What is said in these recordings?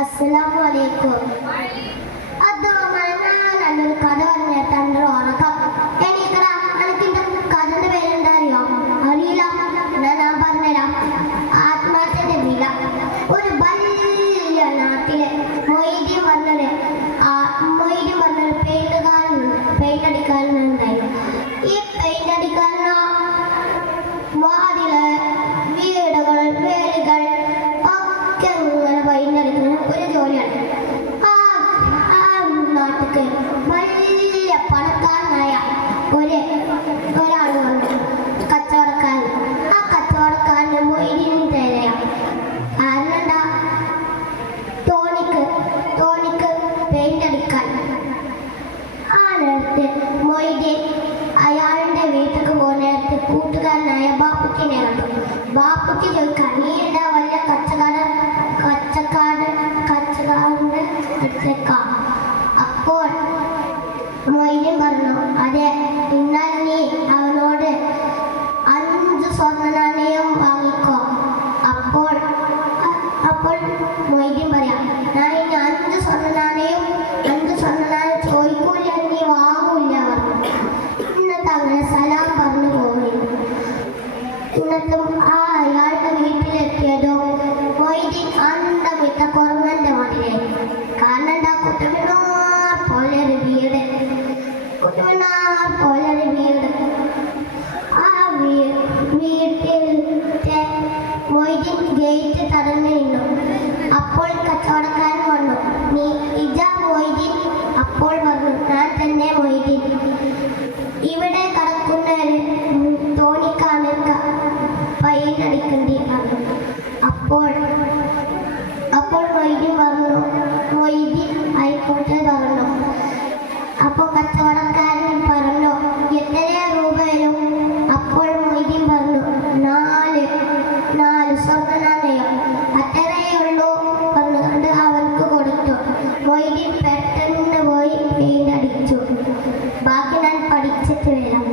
അസ്സലാമു അലൈക്കും. അത് നല്ലൊരു കഥ പറഞ്ഞ തന്റെ ഉറക്കം എനിക്കറ എനിക്കിന്റെ കഥന്റെ പേരെന്താ അറിയോ? അറിയില്ല. ഞാൻ പറഞ്ഞുതരാം. ആത്മഹത്യയുടെ വില. ഒരു വലിയ നാട്ടിലെ മൊയ്തീൻ പറഞ്ഞൊരു പെയിന്റ് അടിക്കാരനുണ്ടായിരുന്നു. ഈ പെയിന്റ് അടിക്കാരനോ വാതില്, വീടുകൾ, വേലികൾ ഒക്കെ ഇങ്ങനെ പെയിന്റ് അടിക്കുന്ന ഒരു ജോലിയാണ്. ആ നാട്ടിക്ക് വലിയ പണക്കാരനായ ഒരാൾ വന്നു, കച്ചവടക്കാരൻ. ആ കച്ചവടക്കാരന് മൊയ്തീൻ തേരയാണ്. കാരണം എന്താ? തോണിക്ക് പെയിന്റ് അടിക്കാൻ. ആ നേരത്തെ മൊയ്തീൻ അയാളുടെ വീട്ടിലേക്ക് പോകുന്ന നേരത്തെ കൂട്ടുകാരനായ ബാപ്പുക്കിനെ കണ്ടു. ബാപ്പുക്ക് ചോദിക്കാൻ, നീ എന്താ വലിയ കച്ചക്കാരൻ്റെ അടുത്തേക്കാ? അപ്പോൾ മൊയ്തീൻ പറഞ്ഞു, അതെ, എന്നാൽ നീ അവനോട് 5 സ്വർണ്ണ നാണയം വാങ്ങിക്കോ. അപ്പോൾ മൊയ്തീൻ പറയാം, ഞാൻ ഇനി 5 സ്വർണ്ണ നാണയം ചോദിക്കൂല, നീ വാങ്ങൂല പറഞ്ഞു. എന്നിട്ട് അങ്ങനെ സലാം പറഞ്ഞു പോയി. എന്നിട്ടും അയാളുടെ വീട്ടിലെത്തിയതോ മൊയ്തീൻ അണ്ടമിട്ട കുറങ്ങന്റെ മടിയായി. കാരണം എന്താ? കുട്ടമിനാർ പോലൊരു വീട്. ആ വീട്ടിലത്തെ മൊയ്തീൻ ഗേറ്റ് തടഞ്ഞു നിന്നു. അപ്പോൾ കച്ചവടക്കാരൻ വന്നു, നീ ഇജാ മൊയ്തീൻ? അപ്പോൾ പറഞ്ഞു, ഞാൻ തന്നെ മൊയ്തീൻ. ഇവിടെ കടക്കുന്നവര് തോണിക്കാണ് പെയിന്റ് അടിക്കേണ്ടി പറഞ്ഞു. അപ്പോൾ മൊയ്തീൻ പറഞ്ഞു, മൊയ്തീൻ ആയിക്കോട്ടെ പറഞ്ഞു. അപ്പോൾ കച്ചവടക്കാരൻ പറഞ്ഞു, എത്ര രൂപ വരും? അപ്പോൾ മൊയ്തീൻ പറഞ്ഞു, 4 സ്വർണ്ണ നാണയം. അത്രയേ ഉള്ളൂ പറഞ്ഞുകൊണ്ട് അവർക്ക് കൊടുത്തു. മൊയ്തീൻ പെട്ടെന്ന് പോയി പെയിന്റ് അടിച്ചു. ബാക്കി ഞാൻ പഠിച്ചിട്ട് വരാം.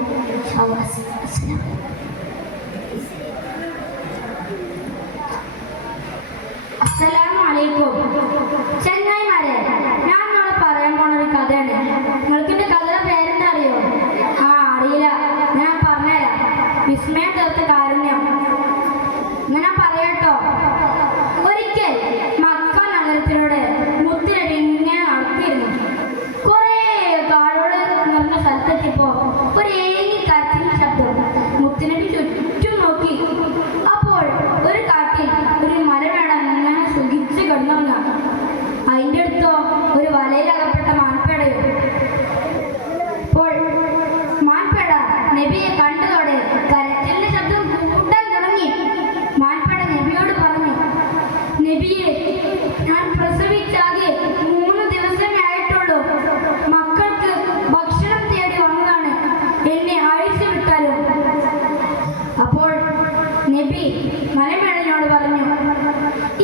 അസ്സലാമു അലൈക്കും. ചങ്ങായിമാരെ, ഞാൻ നിങ്ങളെ പറയാൻ പോണ ഒരു കഥയാണ്. നിങ്ങൾക്ക് എന്റെ കഥയുടെ പേരെന്താ അറിയോ? അറിയില്ല. ഞാൻ പറഞ്ഞുതരാം. വിസ്മയം തീർത്ത കാരുണ്യം. ഞാൻ പറയട്ടോ. ഒരിക്കൽ മക്ക നഗരത്തിലൂടെ മുത്തുനബി ഇങ്ങനെ നടത്തിയിരുന്നു. കുറേ കാടുകൾ നിറഞ്ഞ സ്ഥലത്തെത്തിയപ്പോ ഒരു ഏങ്ങിക്കാറ്റിന്റെ ശബ്ദം. മുത്തുനബി ചുറ്റും നോക്കി. അപ്പോൾ ഒരു കാട്ടിൽ ഒരു മരമേട ഇങ്ങനെ സുഖിച്ച് കിടന്നുറങ്ങാം. അതിൻ്റെ അടുത്തോ ഒരു വലയിലകപ്പെട്ട മാൻപേടയും. അപ്പോൾ മാൻപേട നബിയെ കണ്ടതോടെ കരച്ചിലിന്റെ ശബ്ദം കൂട്ടാൻ തുടങ്ങി. മാൻപേട നബിയോട് പറഞ്ഞു, നബിയെ, ഞാൻ പ്രസവിച്ചാകെ 3 ദിവസമേ ആയിട്ടുള്ളൂ. മക്കൾക്ക് ഭക്ഷണം തേടി വന്നതാണ്. എന്നെ അഴിച്ചു വിട്ടാലോ? അപ്പോൾ നബി മലമേടനോട് പറഞ്ഞു,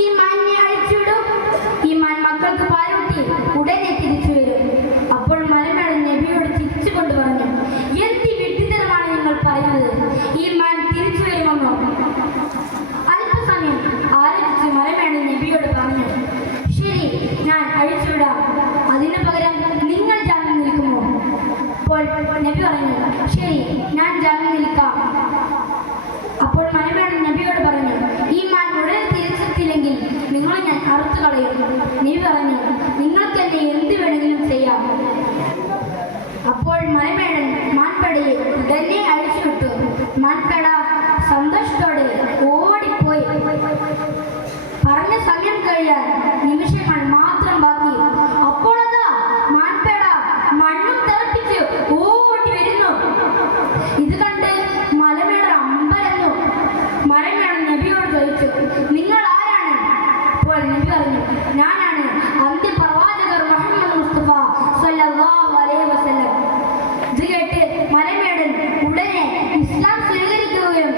ഈ മാനിനെ അഴിച്ചുവിടും. ഈ മാൻ മക്കൾക്ക് പാലൂട്ടി ഉടനെ തിരിച്ചു വരും. അപ്പോൾ മലമേടൻ നബിയോട് ചിരിച്ചുകൊണ്ട് പറഞ്ഞു, എന്ത് വിഡ്ഢിത്തരമാണ് നിങ്ങൾ പറയുന്നത്? ഈ മാൻ തിരിച്ചു വരുമെന്നോ? അല്പസമയം ആലോചിച്ച് മലമേടൻ നബിയോട് പറഞ്ഞു, ശരി, ഞാൻ അഴിച്ചുവിടാം. അതിനു പകരം നിങ്ങൾ ജാമ്യം നിൽക്കുമോ? അപ്പോൾ നബി പറഞ്ഞു, ശരി, ഞാൻ ജാമ്യം നിൽക്കാം. അപ്പോൾ മലമേടൻ നബിയോട് പറഞ്ഞു, ഈ മാൻ ഉടനെ തിരിച്ചെത്തിയില്ലെങ്കിൽ നിങ്ങളെ ഞാൻ അറുത്തു കളയും. നബി പറഞ്ഞു, നിങ്ങൾക്ക് എന്നെ എന്ത് വേണമെങ്കിലും ചെയ്യാം. അപ്പോൾ മലമേടൻ മാൻപേടയെ ഉടനെ അഴിച്ചുവിട്ടു. മാൻപേട സന്തോഷത്തോടെ ഓടിപ്പോയി. പറഞ്ഞ സമയം കഴിയാൻ നിമിഷങ്ങൾ മാത്രം ബാക്കി. അപ്പോൾ അതാ മാൻപേട മണ്ണും തിളപ്പിച്ച് ഓടി വരുന്നു. ഇത് കണ്ട് മലമേട അമ്പരന്നു. മലമേടൻ നബിയോട് ചോദിച്ചു, നിങ്ങൾ ആരാണ്? അപ്പോൾ നബി പറഞ്ഞു, ഞാനാണ് അന്ത്യപ്രവാചകർ മുഹമ്മദ് മുസ്തഫ സല്ലല്ലാഹു അലൈഹി വസല്ലം. ഇത് കേട്ട് മലമേടൻ ഉടനെ ഇസ്ലാം സ്വീകരിക്കുകയും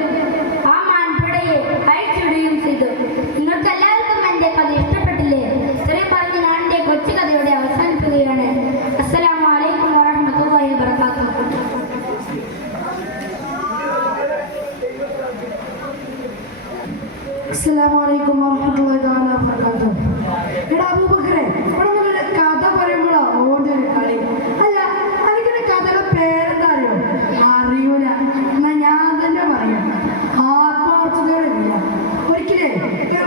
ആ മാൻപേടയെ അഴിച്ചുവിടുകയും ചെയ്തു. നിങ്ങൾക്ക് എല്ലാവർക്കും എൻ്റെ കഥ ഇഷ്ടപ്പെട്ടില്ലേ? ഇത്രയും പറഞ്ഞ് ഞാൻ എൻ്റെ കൊച്ചു കഥയുടെ അവസാനിപ്പിക്കുകയാണ്. അസ്സലാമു അലൈക്കും വറഹ്മത്തുള്ളാഹി വബറകാതുഹു. അസ്സലാമു അലൈക്കും. അലൈക്കും വറഹ്മത്തുള്ളാഹി തആല വബറകാതുഹു. എടാ അബൂബക്കറെ, ഇവിടെ നല്ല കഥ പറയുമ്പോഴാ ഓടി ഒരു കളി. അല്ല, അതിന്റെ കഥയുടെ പേരെന്താ അറിയോ? അറിയൂല. എന്നാ ഞാൻ തന്നെ പറയാം. ആത്മാർത്ഥതയോടില്ല. ഒരിക്കലേ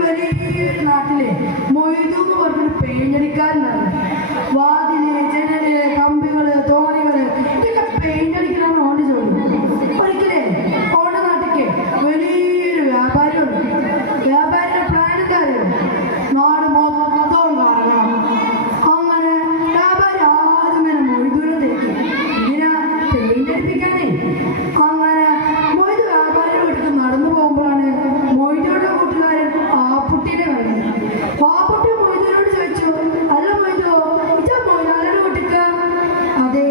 വലിയൊരു നാട്ടിലെ മൊയ്തു എന്ന് പറഞ്ഞൊരു പെയിന്റടിക്കാരനാണ്. വാതില്, ജനല്, കമ്പികള്, തോണികള് ഇതൊക്കെ പെയിന്റ് അടിക്കലാണ് ഓണ്ട് ജോലി. ഒരിക്കലേ ഓന്റെ നാട്ടിക്ക് വലിയൊരു വ്യാപാരിയുണ്ട്. വ്യാപാരിയുടെ പ്ലാൻ എന്താ അറിയോ? നാട് മൊത്തം കറങ്ങണം. അങ്ങനെ വ്യാപാരി ആദ്യം തന്നെ മൊയ്തുവിനെ തിരക്കി. ഇതിനാ പെയിന്റ് അടിപ്പിക്കാനേ. അങ്ങനെ മൊയ്തു വ്യാപാരിയുടെ വീട്ടിൽ നടന്നു പോകുമ്പോഴാണ് മൊയ്തുവിന്റെ കൂട്ടുകാരൻ ആപ്പുട്ടിനെ കണ്ടത്. ആപ്പുട്ടി മൊയ്തുവിനോട് ചോദിച്ചു, അല്ല മൊയ്തു, ഇതാ മൊയ്ലാലിയുടെ വീട്ടിക്ക? അതെ.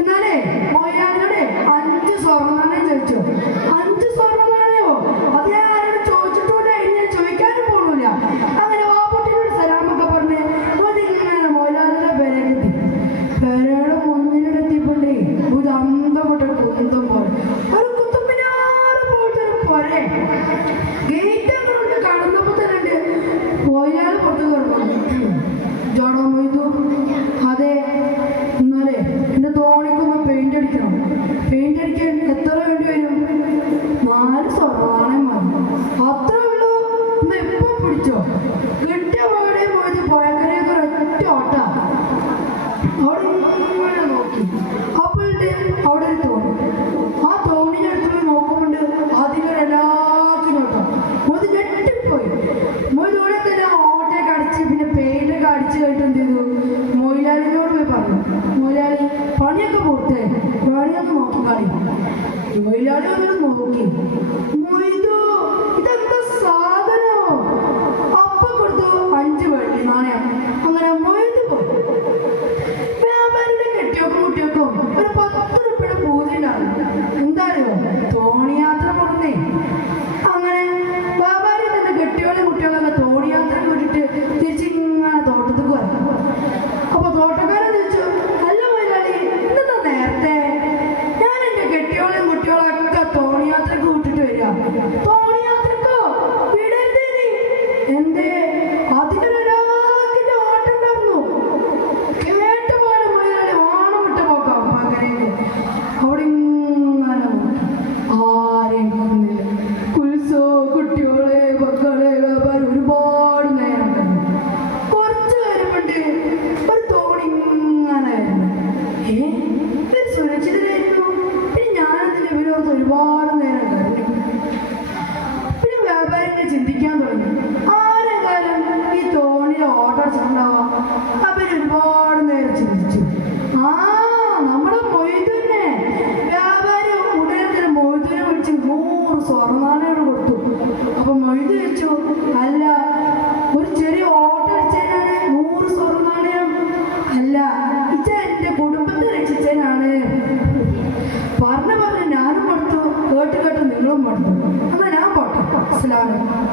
എന്നാലേ മൊയ്ലാലിനോട് 5 സ്വർണ്ണനാണയം ചോദിച്ചു. 5 സ്വർണ്ണനാണയോ? അത് ഞാൻ ആരോട് ചോദിച്ചിട്ടുണ്ട്, ഞാൻ ചോദിക്കാനും പോണില്ല. അങ്ങനെ ആപ്പുട്ടിനോട് സലാമൊക്കെ പറഞ്ഞ് അതിങ്ങനെ മൊയ്ലാലിന്റെ പെരക്കെത്തി. പെരയുടെ മുന്നിലെത്തിയപ്പോണ്ടേ ഒരു അന്തപ്പെട്ട കുന്തം പോലെ ഒരു കുത്തുമ്പിനാറ് പോലത്തെ ഒരു പൊരെ. ഗേറ്റ് അങ്ങോട്ട് കടന്നപ്പോ തന്നെ മൊയ്ലാൽ പുറത്തു കയറുന്നു. ജോടോ മൊയ്തു? അതെ. എന്നാലേ എന്റെ തോണിക്കൊന്ന് പെയിന്റ് അടിക്കണം. പെയിന്റ് അടിക്കാൻ എത്ര വേണ്ടി വരും? 4 സ്വർണ്ണനാണയം മതി. അത്രേ ഉള്ളൂ? എന്നാ ഇപ്പൊ പിടിച്ചോ. കിട്ടിയ പാടെ മൊയ്തു പോയക്കരയൊക്കെ ഒരൊറ്റ ഓട്ട. അവിടെ ഇങ്ങനെ നോക്കി. അപ്പോഴത്തെ അവിടെ ഒരു തോണി. ആ തോണിയുടെ അടുത്ത് നോക്കുമ്പോണ്ട് അതിലൊരെല്ലാത്തിനോട്ടോ മൊയ്തു ഞെട്ടിപ്പോയി. മൊയ്തു ഉടനെ തന്നെ ഓട്ടയൊക്കെ അടിച്ച് പിന്നെ പെയിന്റൊക്കെ അടിച്ച് കഴിഞ്ഞിട്ട് എന്ത് ചെയ്തു? മൊയ്ലാലിനോട് പോയി പറഞ്ഞു, മൊയ്ലാലി പണിയൊക്കെ പൂർത്തേ, പണിയൊക്കെ നോക്കി കളി. മൊയ്ലാലി അങ്ങനെ നോക്കി. മൊയ്തു, ഇതെന്താ സാധനോ? അപ്പ കൊടുത്തു 5 വെള്ളി നാണയം. അങ്ങനെ മൊയ്തു പോയി. വ്യാപാരിയുടെ കെട്ടിയോക്കും കുട്ടിയോക്കും ഒരു 10 രൂപയുടെ പൂതി ഉണ്ടാകും. എന്താ അറിയോ? തോണിയാത്ര പോകണേ. അങ്ങനെ വ്യാപാരി തന്നെ കെട്ടിയോളും കുട്ടികളൊക്കെ തോണിയാത്ര കൂട്ടിട്ട് തിരിച്ചിങ്ങനെ തോട്ടത്തേക്ക് വരും. അപ്പൊ തോട്ടക്കാരൻ ചോദിച്ചു, അല്ല മൊയ്ലാലി, ഇന്നെന്താ നേരത്തെ? ഞാൻ എന്റെ കെട്ടിയോളും കുട്ടികളൊക്കെ തോണിയാത്രക്ക് വിട്ടിട്ട് വരിക. തോണിയാത്രക്കോ? വിടരുതേ നീ. എന്തേ? അതിനൊരാക്കിന്റെ ഓട്ടം ഉണ്ടായിരുന്നു. കേട്ട പോലെ മൊയ്ലാലി വാണം വിട്ട പോക്കാം പകരേക്ക്. അവിടെ ഇങ്ങനെ ആരെയും കാണുന്നില്ല. കുൽസോ, കുട്ടികളെ, മക്കളെ, വ്യാപാരി ഒരുപാട് നേരം കണ്ടു. കുറച്ച് വരുമ്പോണ്ട് ഒരു തോണി ഇങ്ങനെ ഇവർ സുരക്ഷിതരായിരുന്നു. പിന്നെ ഞാനതിന്റെ ഇവരോർത്ത് ഒരുപാട് നേരം കണ്ടു. പിന്നെ വ്യാപാരിനെ ചിന്തിക്കാൻ തുടങ്ങി, ആരെക്കാലം ഈ തോണിയിൽ ഓട്ടോ അടിച്ചിട്ടുണ്ടാവാം. അവര് ഒരുപാട് നേരം ചിന്തിച്ചു. നമ്മുടെ മൊയ്തു തന്നെ. വ്യാപാരി ഉടനെ തന്നെ മൊയ്തുവിനെ വിളിച്ച് 100 സ്വർണ്ണനാണയം കൊടുത്തു. അപ്പൊ മൊയ്തു ചോദിച്ചു, അല്ല, ഒരു ചെറിയ ഓട്ടോ അടിച്ചതിനാണ് 100 സ്വർണ്ണനാണയം? അല്ല, ഇച്ച എന്റെ കുടുംബത്തെ രക്ഷിച്ചതിനാണ്. പറഞ്ഞ് ഞാനും കൊടുത്തു, കേട്ട് നിങ്ങളും കൊടുത്തു. എന്നാ ഞാൻ പോട്ടെ. അസ്സലാമു അലൈക്കും.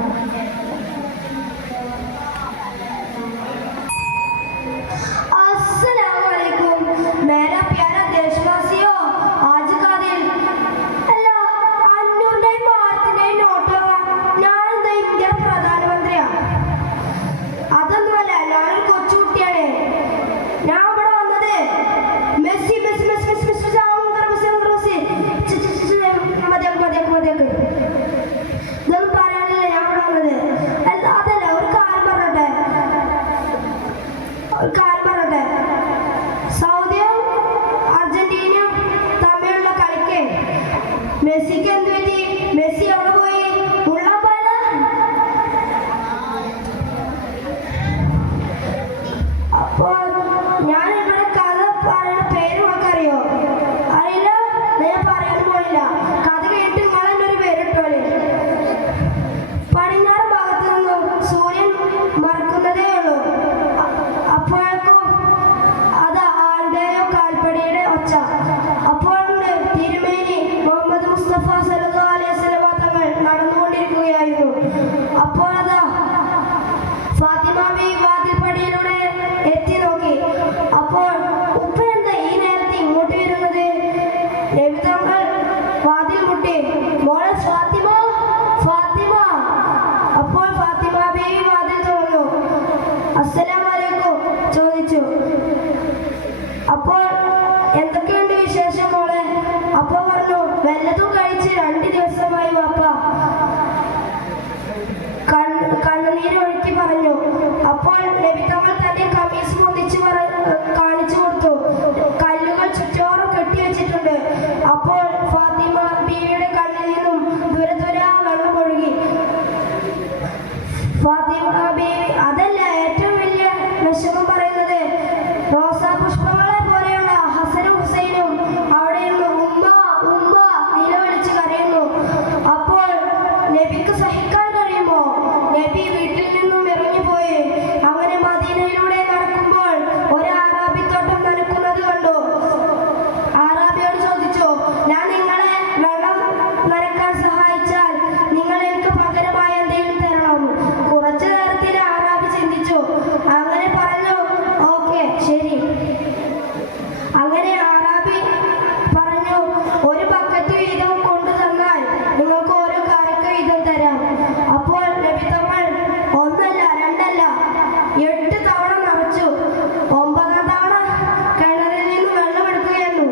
अस्सलाम वालेकुम मेरा प्यारा देशवासियों आज का दिन അല്ല അന്നൂറിന്റെയും ഭാരതിന്റെയും നോട്ടോ ഞാൻ എന്താ ഇന്ത്യ പ്രധാനമന്ത്രിയാ? അതൊന്നുമല്ല, ഞാനൊരു കൊച്ചുകുട്ടിയാണ്. ഞാൻ ഇവിടെ വന്നത് Messi Messi Messi Messi Messi മതിയാക്ക് ഇതൊന്നും പറയാനില്ല. ഞാൻ ഇവിടെ വന്നത് അസ്സലാമലൈക്കും ചോദിച്ചു. അപ്പോൾ എന്തൊക്കെയുണ്ട് വിശേഷം മോളെ? അപ്പോൾ പറഞ്ഞു, വല്ലതും കഴിച്ച് 2 ദിവസമായി വാപ്പ. കണ്ണുനീര് ഒഴുക്കി പറഞ്ഞു. അപ്പോൾ നബി തങ്ങൾ തന്റെ കമീസ് പൊന്തിച്ച് കാണിച്ചു കൊടുത്തു. കല്ലുകൾ ചുറ്റോറും കെട്ടിവെച്ചിട്ടുണ്ട്. അപ്പോൾ ഫാത്തിമ ബീവിയുടെ കണ്ണിൽ നിന്നും ദുരദുരാ വെള്ളം ഒഴുകി. ഫാത്തിമ ബീവി അതല്ല ഏറ്റവും വലിയ വിഷമം പറയുന്നത്, റോസാ പുഷ്പങ്ങളെ പോലെയുള്ള ഹസനും ഹുസൈനും അവിടെ നിന്ന് ഉമ്മ ഉമ്മ നിലവിളിച്ച് കരയുന്നു. അപ്പോൾ നബിക്ക് സഹിക്കാൻ കഴിയുമോ? നബി വീട്ടിൽ നിന്നും ഇറങ്ങിപ്പോയി. അങ്ങനെ മദീനയിലൂടെ നടക്കുമ്പോൾ ഒരു ആറാബി തോട്ടം നനക്കുന്നത് കണ്ടു. ആറാബിയോട് ചോദിച്ചു, ഞാൻ നിങ്ങളെ വെള്ളം നനക്കാൻ സഹായിച്ചാൽ നിങ്ങൾ എനിക്ക് പകരമായി എന്തെങ്കിലും തരണം. കുറച്ചു നേരത്തിന് ആറാബി ചിന്തിച്ചു. അങ്ങനെ പറഞ്ഞു, ഓക്കെ ശരി. അങ്ങനെ ആറാബി പറഞ്ഞു, ഒരു ബക്കറ്റ് വീതം കൊണ്ടു തന്നാൽ നിങ്ങൾക്ക് ഓരോ കാരക്ക വീതം തരാം. അപ്പോൾ നബി തങ്ങൾ 1 അല്ല 2 അല്ല 8 തവണ നിറച്ചു. 9ാം തവണ കിണറിൽ നിന്ന് വെള്ളം എടുക്കുകയായിരുന്നു.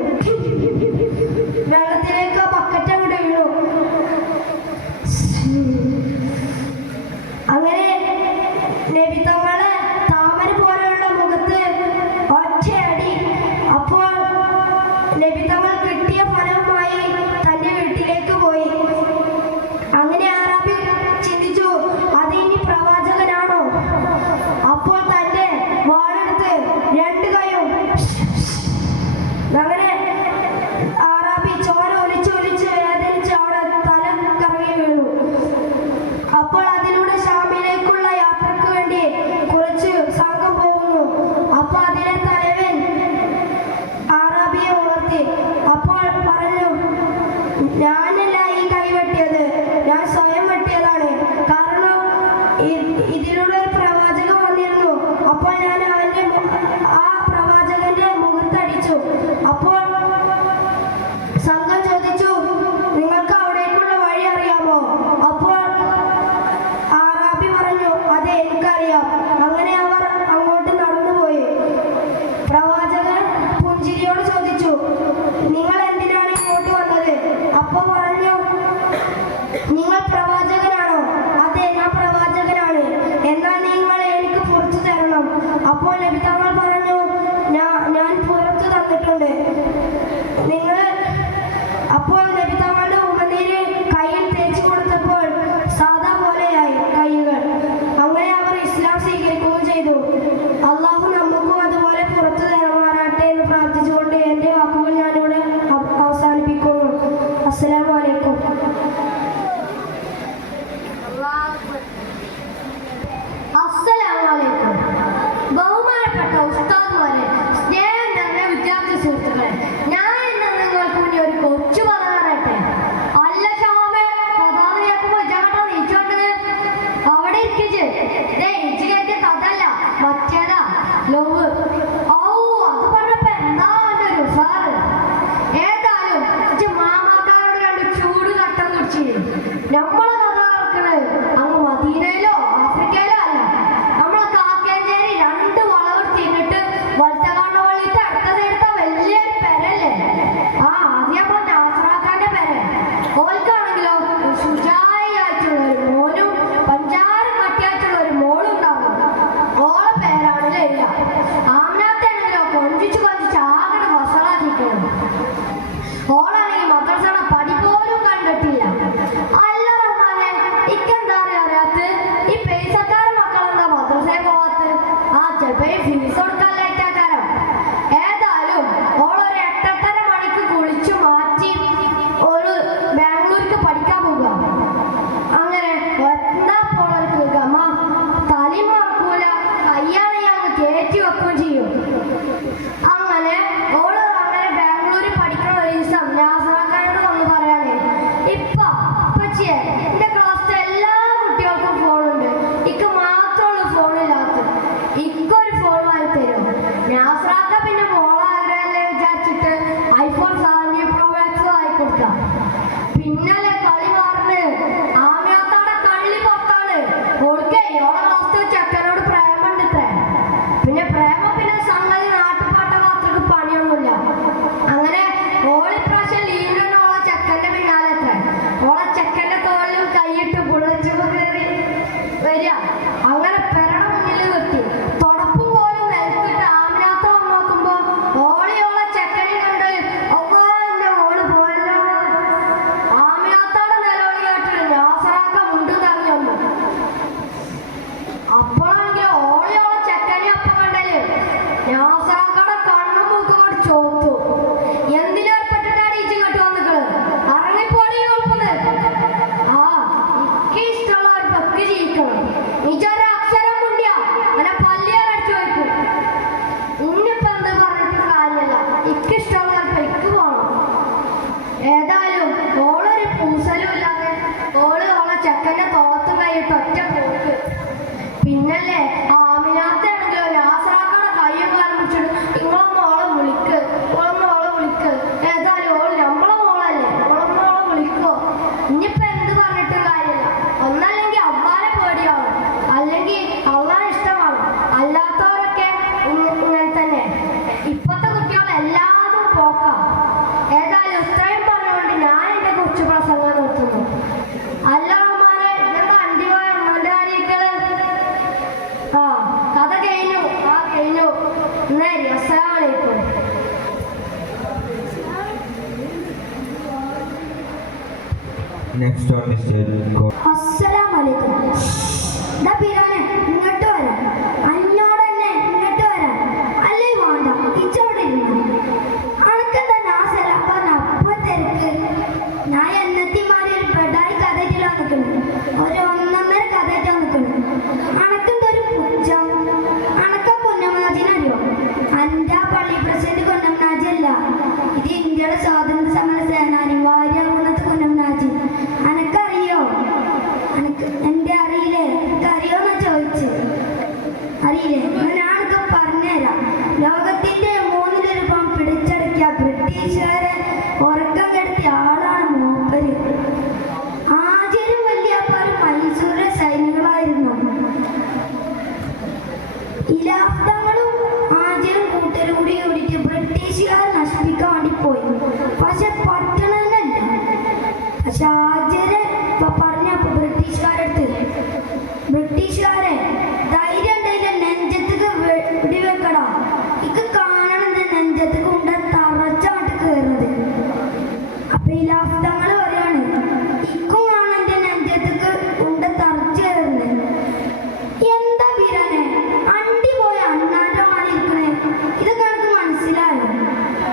വെള്ളത്തിലേക്ക് ബക്കറ്റ് അങ്ങോട്ട് വീണു. അങ്ങനെ നബി തങ്ങളെ താമര പോലെയുള്ള മുഖത്ത് ഒറ്റയടി. അപ്പോൾ നബി തങ്ങൾ കിട്ടിയ ഫലവുമായി തന്റെ വീട്ടിലേക്ക് പോയി. അങ്ങനെ ആറാബി ചിന്തിച്ചു, അത് ഇനി പ്രവാചകനാണോ? അപ്പോൾ തന്റെ വാളെടുത്ത് 2 കൈയും അങ്ങനെ ആറാബി ചോര ഒലിച്ച് ഒലിച്ച് വേദനിച്ച് അവിടെ തല കറങ്ങി വീണു. അപ്പോൾ അതിലൂടെ ഷാമിലേക്കുള്ള യാത്രക്ക് വേണ്ടി കുറച്ച് സംഘം പോകുന്നു. അപ്പോൾ അതിലെ തലവൻ ആറാബിയെ ഉണർത്തി. അപ്പോൾ പറഞ്ഞു, ഞാനല്ല ഈ കൈ വെട്ടിയത്, ഞാൻ സ്വയം വെട്ടിയതാണ്. കാരണം ഇതിലൂടെ ഒരു പ്രവാചകൻ വന്നിരുന്നു. അപ്പോൾ ഞാൻ ആ പ്രവാചകന്റെ മുഖത്തടിച്ചു. അപ്പോൾ സംഘം ചോദിച്ചു, നിങ്ങൾക്ക് അവിടേക്കുള്ള വഴി അറിയാമോ? അപ്പോൾ ആറാബി പറഞ്ഞു, അതെ എനിക്കറിയാം. അങ്ങനെ അവർ അങ്ങോട്ട് നടന്നുപോയി. പ്രവാചകൻ പുഞ്ചിരിയോട് ചോദിച്ചു, നിങ്ങൾ എന്തിനാണ് ഇങ്ങോട്ട് വന്നത്? അപ്പോൾ പറഞ്ഞു, നിങ്ങൾ പ്രവാചകനാണോ? അതെ ഞാൻ പ്രവാചകനാണ്. എന്നാൽ നിങ്ങൾ എനിക്ക് പുറത്തു തരണം. അപ്പോൾ നബി തങ്ങൾ പറഞ്ഞു, ഞാൻ പുറത്തു തന്നിട്ടുണ്ട്. നിങ്ങൾ അപ്പോൾ നബി തങ്ങളുടെ ഉമിനീര് കയ്യിൽ തേച്ചു കൊടുത്തപ്പോൾ സാദാ പോലെയായി കൈകൾ. അങ്ങനെ അവർ ഇസ്ലാം സ്വീകരിക്കുകയും ചെയ്തു. അള്ളാഹു നമുക്കും അതുപോലെ പുറത്തു തരുമാറാട്ടെ എന്ന് പ്രാർത്ഥിച്ചുകൊണ്ട് എൻ്റെ വാക്കുകൾ ഞാനിവിടെ അവസാനിപ്പിക്കുന്നു. അസ്സലാമു അലൈക്കും. അസ്സലാമലൈക്കും. ബഹുമാനപ്പെട്ട ഉസ്താദുമാരെ, സ്നേഹം നിറഞ്ഞ വിദ്യാർത്ഥി സുഹൃത്തുക്കളെ, ഞാൻ ഇന്ന് നിങ്ങൾക്ക് മുന്നിൽ ഒരു കൊച്ചു കഥ പറയട്ടെ. അല്ല ഷാമേ, പ്രധാന കേൾക്കുമ്പോൾ ഇജാണ്ടാ നീച്ചോണ്ടത് അവിടെ ഇരിക്കിച്ച്. ഇച്ച് കേട്ടിയ കഥല്ല, മറ്റേതാ ലവ്. അത് പറഞ്ഞപ്പോ എന്താ എൻ്റെ ഒരു ഉസാറ്. ഏതായാലും ഇച്ച് മാമാക്കാരോട് 2 ചൂട് കട്ടം കുടിച്ച് നമ്മളെ കഥ കേൾക്കണത് അങ്ങ് മദീനയിലോ ആഫ്രിക്കയിലോ അല്ല. നമ്മളെ കാക്കേഞ്ചേരി 2 വളവ് തിന്നിട്ട് വലത്തകാണ്ട വള്ളിയിട്ട് അടുത്ത സൈഡത്തെ വലിയൊരു പെരല്ലേ, ആദ്യം നാസറാക്കാന്റെ പെര. ഓൽക്കാണെങ്കിലോ ശുചായിട്ടുള്ള ഒരു മോനും പഞ്ചാര കട്ടിയായിട്ടുള്ള ഒരു മോളും ഉണ്ടാവും. ഓളെ പേരാണ് ലൈല. ആമനാത്താണെങ്കിലോ കൊഞ്ചിച്ചു കൊഞ്ചിച്ച് ആകെ വസളാക്കിക്കണം. ഓളാണെങ്കിൽ മദ്രസയുടെ പടി പോലും കണ്ടിട്ടില്ല. അല്ല റഹ്മാനെ, ഇക്കെന്താ അറിയാത്ത ഈ പൈസക്കാര മക്കളെന്താ മദ്രസയിൽ പോവാത്ത? ചിലപ്പോ ഫീസ് കൊടുക്കാൻ ലേറ്റാക്കാരോ. ഏതായാലും ഓളൊരു 8:30 മണിക്ക് കുളിച്ചു മാറ്റി ഒരു ബാംഗ്ലൂർക്ക് പഠിക്കാൻ പോകുക. അങ്ങനെ എന്താ പോളർക്ക് ഗമ, തലി മറക്കൂല, കയ്യാണെങ്കിൽ അങ്ങ് കയറ്റി വെക്കുകയും ചെയ്യും. അങ്ങനെ ഓള് അങ്ങനെ ബാംഗ്ലൂരിൽ പഠിക്കുന്ന ഒരു ദിവസം നാസറാക്കാരോട് വന്ന് പറയാണ്, ഇപ്പച്ചിയെ എൻ്റെ ക്ലാസ്സിലെ എല്ലാ കുട്ടികൾക്കും ഫോണുണ്ട്, ഇക്ക് മാത്രമുള്ള ഫോണില്ലാത്ത, ഇക്കൊരു ഫോൺ വാങ്ങി തരും. നാസറാക്ക പിന്നെ മോളാഗ്രഹല്ലേ വിചാരിച്ചിട്ട് iPhone 17 Pro Max വാങ്ങി കൊടുക്കാം. പിന്നല്ലേ കളി മാറുന്നത്. ആമിയാത്താടെ കള്ളി പുറത്താണ്. ഓൾക്കേ ഓളെ ക്ലാസ്സിലെ ചെക്കനോട് പ്രേമുണ്ട്. പിന്നല്ലേ ആമിനാത്താണെങ്കിലോ രാസാക്കാണ് കയ്യും കാലം പിടിച്ചിട്ട് നിങ്ങളൊന്നോളെ വിളിക്ക് ഏതായാലും ഓൾ നമ്മളെ മോളല്ലേ ഓളൊന്നോളെ വിളിക്കോ. ഇനിയിപ്പോ എന്ത് പറഞ്ഞിട്ട് കാര്യമില്ല. ഒന്നല്ലെങ്കിൽ അള്ളാനെ പേടിയാവും, അല്ലെങ്കിൽ അള്ളാനെ ഇഷ്ടമാണ്. അല്ലാത്തവരൊക്കെ ഇങ്ങനെ തന്നെ. ഇപ്പത്തെ കുട്ടികളെല്ലാതും പോക്കാം. ഏതായാലും ഇത്രയും പറഞ്ഞുകൊണ്ട് ഞാൻ എൻ്റെ കൊച്ചു പ്രസംഗം നിർത്തുന്നു. അല്ല അമ്മാനെ ഇതെന്താ അണ്ടിവായ അമ്മൻ്റെ കാര്യങ്ങള്? ആ കഥ കഴിഞ്ഞു. നേരി അസ്സലാമലൈക്കും. Next on the stage. അസ്സലാമലൈക്കും. ദാ പിരാനെ ഇങ്ങോട്ട് വരാം. അന്നോട് തന്നെ ഇങ്ങോട്ട് വരാം. അല്ലേ വേണ്ട ഇച്ചോടെ ഇരുന്നു. അനക്കെന്താ ഞാൻ സലാം പറഞ്ഞ അപ്പൊ തിരക്ക്? ഞാൻ എന്നത്തിമാരി ഒരു ബെഡായി കഥയിട്ടാ നിൽക്കുന്നു. ഒരു 1.5 കഥയിട്ടാ നിൽക്കുന്നു. അനക്കെന്താ ഒരു പുച്ഛം? അനക്ക പൊന്നമ്മനാജിനറിയോ? അന്റെ പള്ളി പ്രസിഡന്റ് പൊന്നമ്മനാജല്ല, ഇത് ഇന്ത്യയുടെ സ്വാതന്ത്ര്യ സമര സേനാനി വാര്യാകുന്നത്ത് പൊന്നമ്മനാജി. അനക്കറിയോ? എന്റെ അറിയില്ലേ? അറിയോന്നാ ചോദിച്ചു. അറിയില്ലേ? ഞാനൊക്കെ പറഞ്ഞുതരാം. ലോകത്തിന്റെ 1/3 പിടിച്ചടക്കിയ ബ്രിട്ടീഷുകാരെ ഉറക്കം കെടുത്തിയ ആളാണ് മൂപ്പര്. ആചാര്യം വല്യപ്പാരും മൈസൂരിലെ സൈനികളായിരുന്നു. ഇലാഫ്തങ്ങളും ആചാര്യം കൂട്ടരും കൂടിയിട്ട് ബ്രിട്ടീഷുകാരെ നശിപ്പിക്കാൻ വേണ്ടി പോയി. പക്ഷെ പട്ടണല്ല. പക്ഷെ ആചാര്യ പറഞ്ഞപ്പോ ബ്രിട്ടീഷുകാരെ ധൈര്യം ഉണ്ടെങ്കിൽ നെഞ്ചത്തേക്ക് വെടിവെക്കടാ. ഇക്ക് കാണണം നെഞ്ചത്തേക്ക് ഉണ്ട തറച്ചാട്ട് കയറുന്നത്. അപ്പൊ ഈ ലാഫ്തങ്ങൾ പറയാണ് ഇക്കും കാണാൻ എന്റെ നെഞ്ചത്തേക്ക് ഉണ്ട തറച്ചു കയറുന്നത്. എന്താ ബിരാനെ അണ്ടി പോയ അണ്ണാന്റെ മാറി ഇരിക്കണേ? ഇതൊക്കെ എനിക്ക് മനസ്സിലായോ?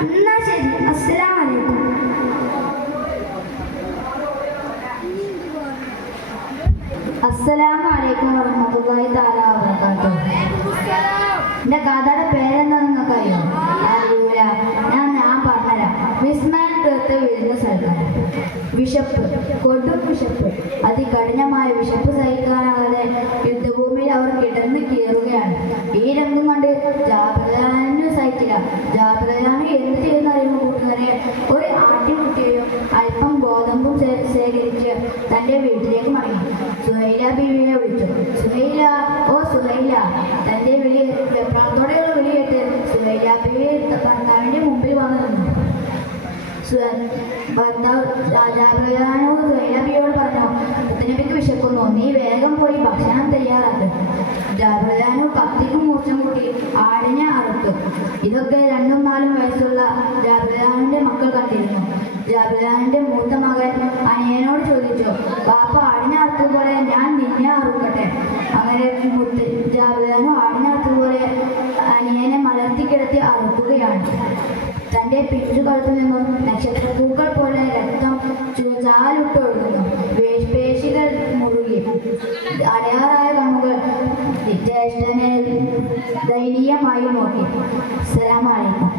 എന്നാ ശരി, അസ്സലാമലൈക്കും. അസ്സലാമലൈക്കും വറഹ്മത്തുള്ളാഹി തആല വബറകാതുഹു. എന്റെ കഥയുടെ പേരെന്താ നിങ്ങൾക്ക് അറിയോ? അറിയൂല. ഞാൻ പറഞ്ഞുതരാം. വിസ്മയം തീർത്ത് വീഴുന്ന സ്ഥലം. വിശപ്പ്, കൊടും വിശപ്പ്, അതികഠിനമായ വിശപ്പ് സഹിക്കാനാകാതെ യുദ്ധഭൂമിയിൽ അവർ കിടന്ന് കീറുകയാണ്. ഈ രംഗം കണ്ട് ജാബിറാനു സഹിച്ചില്ല. ജാബിറാനു എന്ത് ചെയ്യുന്ന അറിയുമ്പോൾ കൂട്ടുകാരെ ഒരു ആട്ടിൻകുട്ടിയെയും അല്പം ഗോതമ്പും ശേഖരിച്ച് തൻ്റെ വീട്ടിലേക്ക് മടങ്ങി. സുഹൈല ബീവിയെ വിളിച്ചു. സുഹൈല, ഓ സുഹൈല. തൻ്റെ വെപ്രാളത്തോടെയുള്ള വിളി കേട്ട് സുഹൈല ബീവി ഭർത്താവിൻ്റെ മുമ്പിൽ വന്നു നിന്നു. ഭർത്താവ് ജാബിറാനു സുഹൈല ബീവിയോട് പറഞ്ഞു, മുത്തനബിക്ക് വിശക്കുന്നു, നീ വേഗം പോയി ഭക്ഷണം തയ്യാറാക്ക്. ജാബിറാനു കത്തിക്കും മൂർച്ചം കൂട്ടി ആടിനെ അറുത്തു. ഇതൊക്കെ 2ഉം 4ഉം വയസ്സുള്ള ജാബിറാനിന്റെ മക്കൾ കണ്ടിരുന്നു. ജാബിറാനിന്റെ മൂത്ത മകൻ അനിയനോട് ചോദിച്ചു, പാപ്പ ആടിനെ അറുത്തതുപോലെ ഞാൻ നിന്നെ അറുക്കട്ടെ? അങ്ങനെ ജാബിറാനു ആടിനെ അറുത്തതുപോലെ അനിയനെ മലർത്തിക്കിടത്തി അറുക്കുകയാണ്. തൻ്റെ പിഞ്ചുകഴുത്തിൽ നിന്നും നക്ഷത്രപ്പൂക്കൾ പോലെ രക്തം ചാലിട്ടൊഴുകുന്നു. പേശികൾ മുറുകി. അടയാറായ കണ്ണുകൾ ജ്യേഷ്ഠനെ ദയനീയമായി നോക്കി. അസ്സലാമു അലൈക്കും.